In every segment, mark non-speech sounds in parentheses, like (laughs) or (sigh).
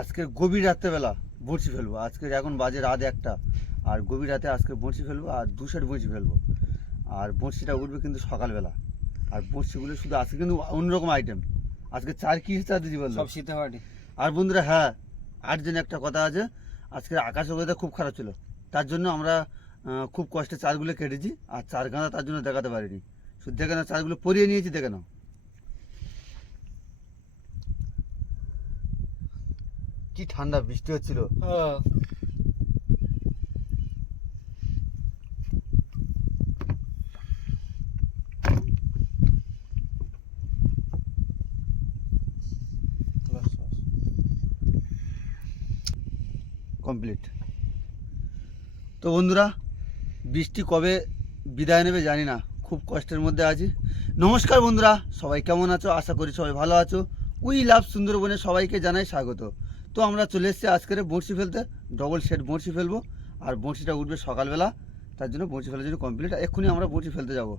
আজকে গভীর রাত্রেবেলা বড়শি ফেলব। আজকে এখন বাজে রাত একটা। আর গভীর রাতে আজকে বড়শি ফেলব আর দু সেট বড়শি ফেলব। আর বড়শিটা উঠবে কিন্তু সকালবেলা। আর বড়শিগুলো শুধু আজকে কিন্তু অন্যরকম আইটেম আজকে চার কি চার দিদি বলল? সব শীতে আর বন্ধুরা হ্যাঁ আর জন্য একটা কথা আছে। আজকে আকাশ ওয়েদার খুব খারাপ ছিল। তার জন্য আমরা খুব কষ্টে চারগুলো কেটেছি। আর চার গাঁদা তার জন্য দেখাতে পারিনি। শুধু দেখে না চারগুলো পরিয়ে নিয়েছি দেখে নাও। কি ঠান্ডা বৃষ্টি হচ্ছিল? হ্যাঁ। কমপ্লিট তো বন্ধুরা বৃষ্টি কবে বিদায় নেবে জানি না খুব কষ্টের মধ্যে আছি। নমস্কার বন্ধুরা সবাই কেমন আছো? আশা করি সবাই ভালো আছো। উই লাভ সুন্দরবনে সবাইকে জানাই স্বাগত। তো আমরা চলে এসেছি আজকের বড়শি ফেলতে। ডবল সেট বড়শি ফেলব। আর বড়শিটা উঠবে সকালবেলা। তার জন্য বড়শি ফেলার জন্য কমপ্লিট এক্ষুনি আমরা বড়শি ফেলতে যাব।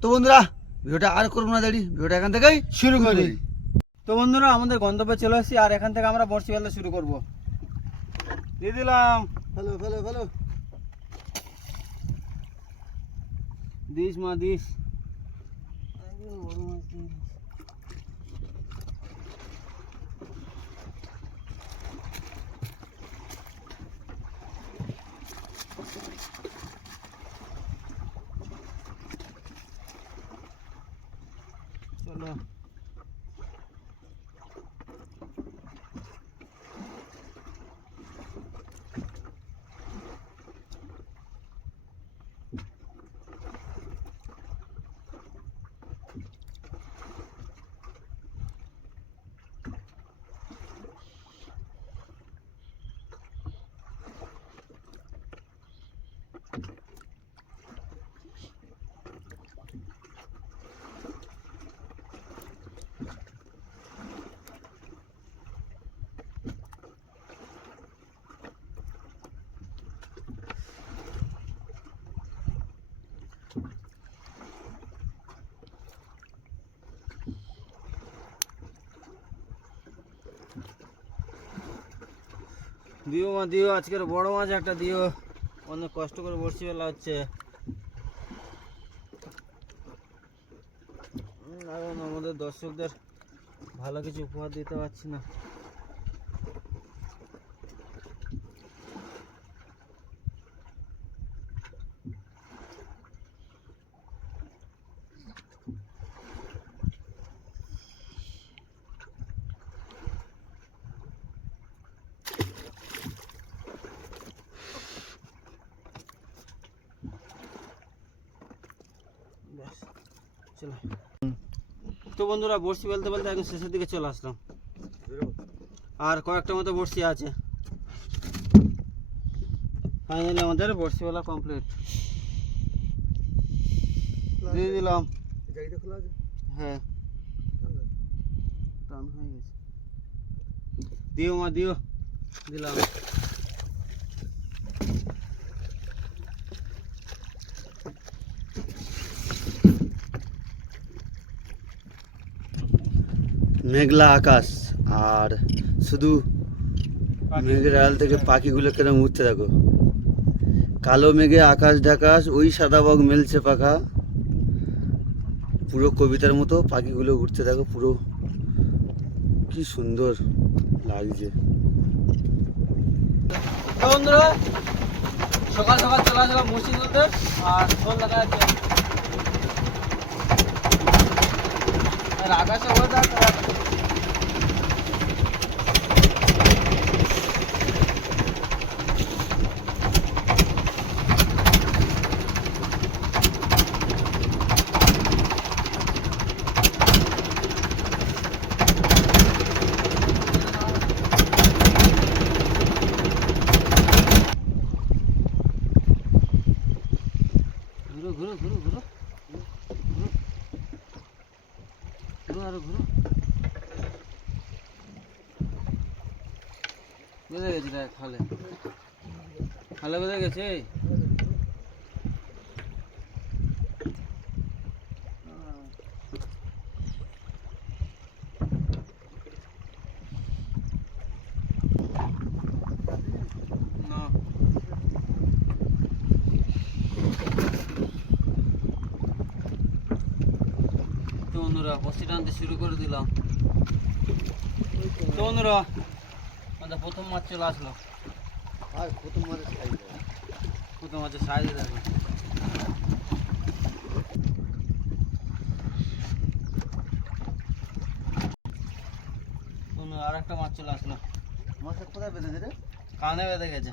তো বন্ধুরা ভিডিওটা আর করব না দাঁড়ি ভিডিওটা এখান থেকেই শুরু করি। তো বন্ধুরা আমাদের গন্তব্যে চলে আসছি আর এখান থেকে আমরা বর্ষি ফেলতে শুরু করব। দিয়ে দিলাম। হ্যালো হ্যালো হ্যালো দিস মা দিস চলো দিও মা, দিও, আজকের বড় মাছ একটা দিও। অনেক কষ্ট করে বসছি বেলা হচ্ছে। আমাদের দর্শকদের ভালো কিছু উপহার দিতে পারছি না। চলো। তো বন্ধুরা, বড়শি ফেলতে ফেলতে একদম শেষের দিকে চলে আসলাম। আর কয়েকটা মতো বড়শি আছে। ফাইনালি আমাদের বড়শি ফেলা কমপ্লিট দিয়ে দিলাম। খোলা আছে হ্যাঁ। টান হয়ে গেছে। দিও মা, দিও। দিলাম। মেঘলা আকাশ আর শুধু মেঘের আড়াল থেকে পাখিগুলো কেরম উঠতে দেখো? কালো মেঘে আকাশ ঢাকাশ ওই সাদা বগ মেলছে পাখা। পুরো কবিতার মতো পাখিগুলো উঠতে দেখো, পুরো। কি সুন্দর লাগছে। বন্ধুরা, সকাল সকাল চলে আসলাম তুলতে আর ফোন লাগা আছে আর আকাশে হ্যালো কোথায় গেছে? বন্ধুরা বস্তি টানতে শুরু করে দিলাম। তো বন্ধুরা প্রথম মাছ চলে আসলো। আর প্রথম মাঝে সাইজ প্রথম মাছের সাইজে আর একটা মাছ চলে আসলো। মাছের কোথায় বেঁধেছে রে? কানে বেঁধে গেছে।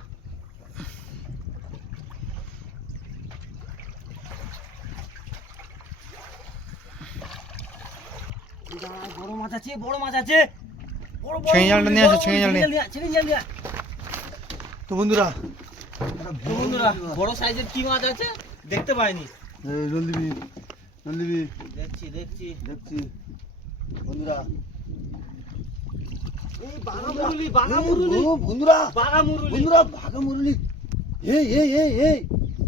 বড় মাছ আছে বড় মাছ আছে। বড় বড় জালটা নিয়ে আসো, ছিঙে জাল নিয়ে। ছিঙে জাল নিয়ে। তো বন্ধুরা তো বন্ধুরা বড় সাইজের কি মাছ আছে? দেখতে পাইনি। নন্দিবি নন্দিবি দেখছি দেখছি। দেখছি। বন্ধুরা। এই বাঘা মুরুলি বাঘা মুরুলি বন্ধুরা বাঘা মুরুলি বন্ধুরা মুরলি এই এই এই এই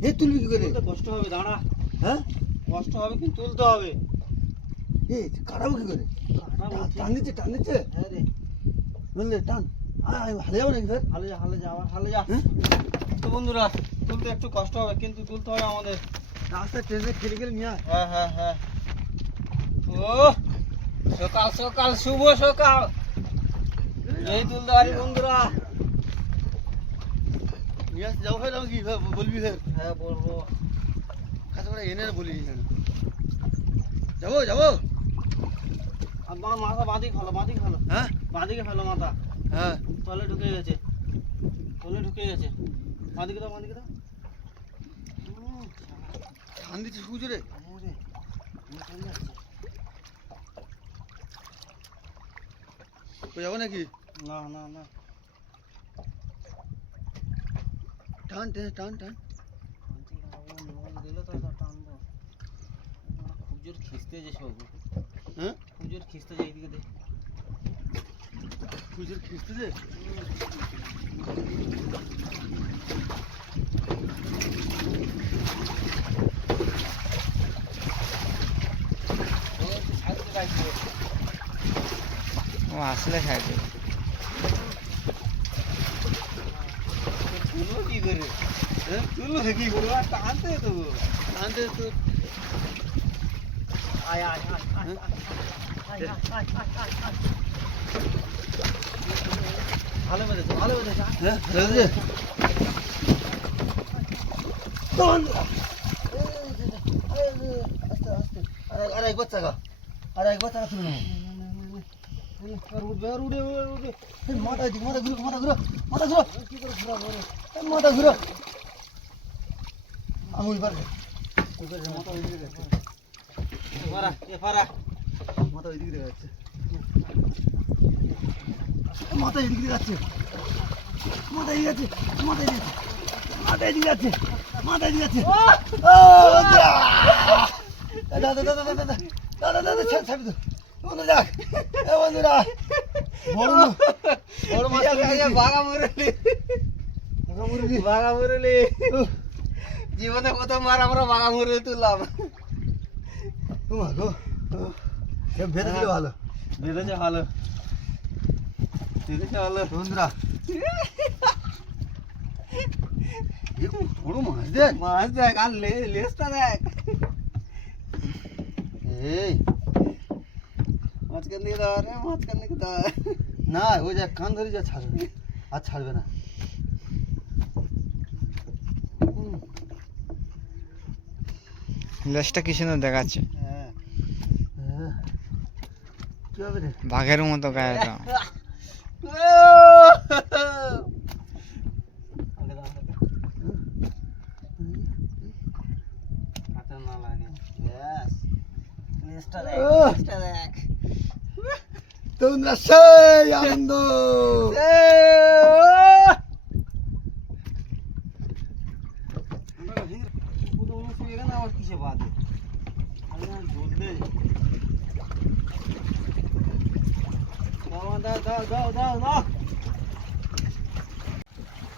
এই তুলবি কি করে? কষ্ট হবে দাঁড়া। হ্যাঁ? কষ্ট হবে কিন্তু তুলতে হবে। এই কাটাবো কি করে। টান দিচ্ছে টান দিচ্ছে। হ্যাঁ রে। বুঝলে টান। হালে যাব নাকি স্যার হালে যা হালে যা হালে যা তো বন্ধুরা তুলতে একটু কষ্ট হবে কিন্তু তুলতে হবে আমাদের। রাস্তায় ট্রেনে খেলে খেলে নিয়ে হ্যাঁ হ্যাঁ হ্যাঁ। ও সকাল সকাল শুভ সকাল। এই তুলতে পারি বন্ধুরা। নিয়ে আসতে যাব ফের আমাকে কি বলবি ফের হ্যাঁ বলব। কাছে করে এনে বলি যাব যাব। আমার মাথা বাঁদিকে ফেলো বাঁদিকে ফেলো। হ্যাঁ? বাঁদিকে ফেলো মাথা। হ্যাঁ তলে ঢুকে গেছে। তলে ঢুকে গেছে। বাঁদিকে দাও বাঁদিকে দাও। টান দিচ্ছিস রে? যাচ্ছি। যাব নাকি? না না না। টান টেনে টান টান। দিলে তো এটা টানবো খুব জোর খিস্তে যে সব। হ্যাঁ? খুব জোর খিস্তে যে এইদিকে দেখ। খুচুর খিস্তেছে ও আসলে খাইবে তুলো কি করে হ্যাঁ তুলো কি করে আর টানতে তো টানতে তো আয় আয় আয় আয় আয়, আয়, আয়, আয়, আয়, আয়, আয়। ভালো বেঁধেছে ভালো বেঁধেছে। হ্যাঁ আর একবার চাকা আর আর উঠবে মাথা মাথা ঘুরো মাথা ঘুরো মাথা ঘুরো কি করে ঘুরো। এই মাথা ঘুরো। আঙুল পারবে মাথা ওইদিকে যাচ্ছে এ ফারা এ ফারা মাথা ওইদিকে দেখা যাচ্ছে। মাথা এদিকে যাচ্ছে মাথা এদিকে যাচ্ছে মাথা এদিকে যাচ্ছে মাথা এদিকে যাচ্ছে মাথা এদিকে যাচ্ছে দাদা দাদা দাদা দাদা দাদা দাদা ছাড় ছাড় তো বন্ধু দেখ এ বন্ধুরা বড় মাছ মুরলি মুরলি জীবনে প্রথমবার আমরা বাঘা মুরলি তুললাম গো বেঁধেছে ভালো বেঁধেছে ভালো এই। মাঝখান দিকে দাও রে মাঝখান দিকে দাও। না ওই যা কান ধরে যা ছাড়বে। আর ছাড়বে না। হুম, লেজটা কি সুন্দর দেখাচ্ছে? হ্যাঁ। বাঘের মতো গায়েটা (laughs) হাতে না লাগে ব্যাস লেজটা দেখ আহ! লেজটা দেখ বন্ধুরা সেই আনন্দ।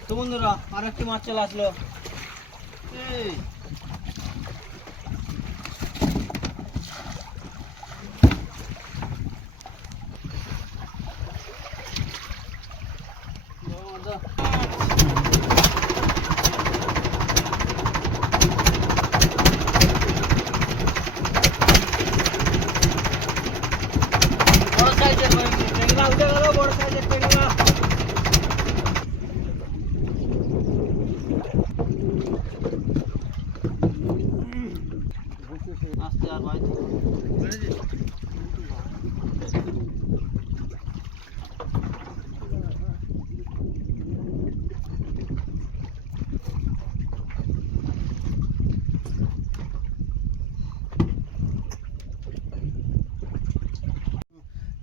তো বন্ধুরা আর একটি মাছ চলে আসলো। এই আসতে আর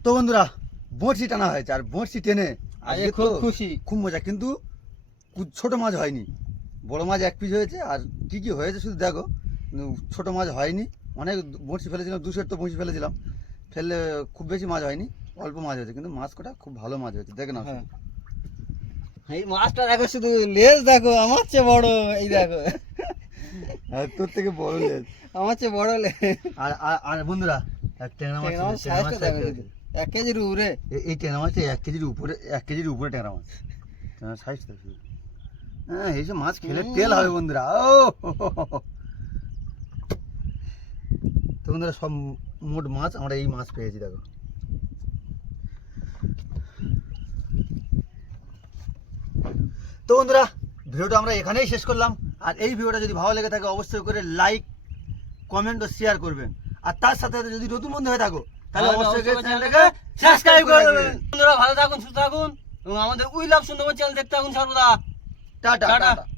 তো বন্ধুরা বড়শি টানা হয়েছে আর বড়শি টেনে খুব খুশি। খুব মজা কিন্তু ছোট মাছ হয়নি বড় মাছ এক পিস হয়েছে আর কি কি হয়েছে শুধু দেখো। ছোট মাছ হয়নি। অনেক বড়শি ফেলেছিলাম দুশোর তো বড়শি ফেলেছিলাম। ফেললে খুব বেশি মাছ হয়নি অল্প মাছ হয়েছে কিন্তু মাছ কটা খুব ভালো মাছ হয়েছে দেখে না হ্যাঁ। এই মাছটা দেখো শুধু লেজ দেখো আমার চেয়ে বড় এই দেখো। তোর থেকে বড় লেজ। আমার চেয়ে বড় লেজ। আর আর- বন্ধুরা ট্যাংরা মাছ মাছ মাছ। এক কেজির উপরে। এই- ট্যাংরা মাছটা এক কেজির উপরে এক কেজির উপরে ট্যাংরা মাছ। ট্যাংরা সাইজ দেখো। হ্যাঁ এইসব মাছ খেলে তেল হবে বন্ধুরা। ও তো বন্ধুরা সব মোট মাছ আমরা এই মাছ পেয়েছি দেখো। তো বন্ধুরা ভিডিওটা আমরা এখানেই শেষ করলাম। আর এই ভিডিওটা যদি ভালো লেগে থাকে অবশ্যই করে লাইক কমেন্ট ও শেয়ার করবেন। আর তার সাথে সাথে যদি নতুন বন্ধু হয়ে থাকো তাহলে অবশ্যই চ্যানেলটাকে সাবস্ক্রাইব করে দেবেন বন্ধুরা ভালো থাকুন সুস্থ থাকুন এবং আমাদের উই লাভ সুন্দর চ্যানেল দেখতে থাকুন সর্বদা। টাটা। টাটা।